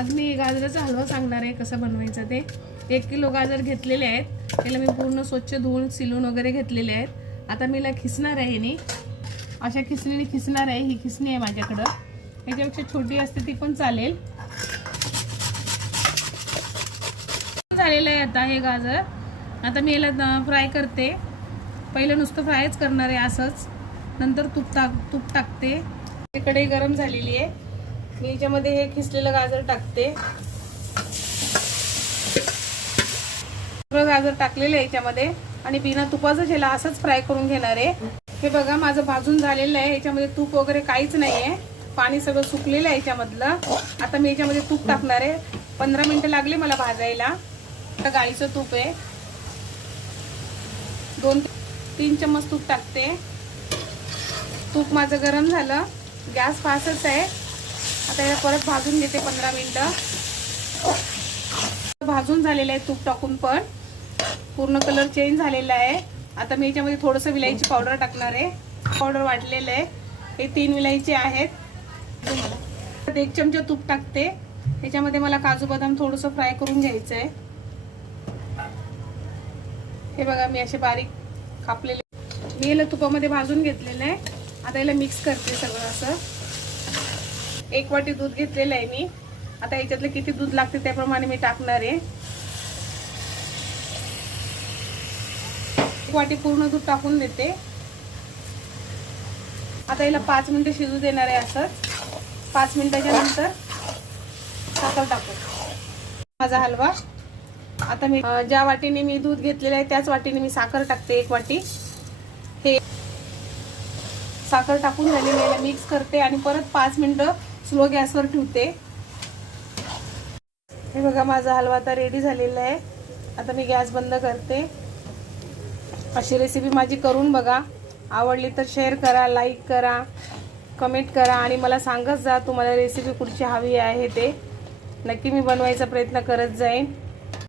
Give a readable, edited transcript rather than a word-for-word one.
आज मी गाजराचा हलवा सांगणार आहे कसा बनवायचा ते। 1 किलो गाजर घेतलेले आहेत, त्याला मी पूर्ण स्वच्छ धुवून सिलून वगैरे घेतलेले आहेत। आता मी ला खिसणार आहे नी, अशा खिसणीने खिसणार आहे। ही खिसणी आहे माझ्याकडे, याच्यापेक्षा छोटी असते ती पण चालेल। झालेलं आहे आता हे गाजर। आता मी याला फ्राय करते। पहिलं नुसतं फ्रायच करणार आहे असंच, नंतर तूप टाकते। कढई गरम झालेली आहे, मी याच्यामध्ये हे खिसलेलं गाजर टाकते। सगळं गाजर टाकलेलं आहे याच्यामध्ये आणि बिना तुपाचं ह्याला असंच फ्राय करून घेणार आहे। हे बघा माझं भाजून झालेलं आहे, याच्यामध्ये तूप वगैरे काहीच नाही आहे, पाणी सगळं सुकलेलं आहे याच्यामधलं। आता मी याच्यामध्ये तूप टाकणार आहे। 15 मिनिटं लागले मला भाजायला। आता गाईचं तूप आहे, 2-3 चम्मच तूप टाकते। तूप माझं गरम झालं, गॅस फास्टच आहे। आता याला परत भाजून घेते 15 मिनिटं। भाजून झालेलं आहे तूप टाकून, पण पूर्ण कलर चेंज झालेला आहे। आता मी याच्यामध्ये थोडंसं विलायची पावडर टाकणार आहे। पावडर वाटलेलं आहे, हे 3 विलायची आहेत। 1 चमचा तूप टाकते, याच्यामध्ये मला काजू बदाम थोडंसं फ्राय करून घ्यायचं आहे। हे बघा मी असे बारीक कापलेले, मी याला तुपामध्ये भाजून घेतलेलं आहे। आता याला मिक्स करते सगळं असं। 1 वाटी दूध घेतलेलं आहे मी, आता याच्यातलं किती दूध लागते त्याप्रमाणे मी टाकणार आहे। 1 वाटी पूर्ण दूध टाकून देते। आता याला 5 मिनिटं शिजू देणार आहे असंच। 5 मिनिटाच्या नंतर साखर टाकू माझा हलवा। आता मी ज्या वाटीने मी दूध घेतलेलं आहे त्याच वाटीने मी साखर टाकते 1 वाटी। हे साखर टाकून झाली, मी याला मिक्स करते आणि परत 5 मिनिटं स्लो गॅसवर ठेवते। हे बघा माझा हलवा आता रेडी झालेला आहे। आता मी गॅस बंद करते। अशी रेसिपी माझी करून बघा, आवडली तर शेअर करा, लाईक करा, कमेंट करा आणि मला सांगत जा तुम्हाला रेसिपी कुठची हवी आहे ते। नक्की मी बनवायचा प्रयत्न करत जाईन।